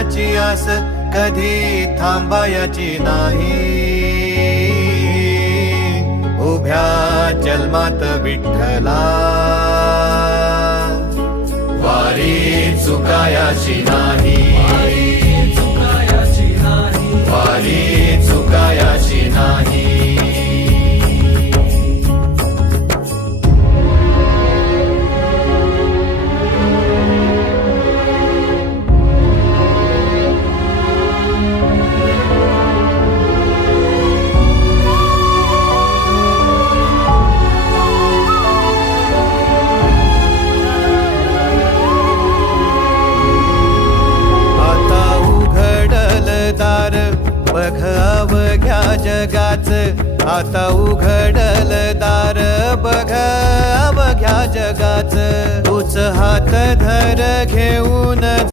देवाची आस कधी थांबायची नाही. उभ्या जन्मात विठ्ठला वारी चुकायाची नाही. वारी चुकायाची नाही. बघ अवघ्या जगाच, आता उघडल दार बघ अवघ्या जगाच. तूच हात धर घेऊन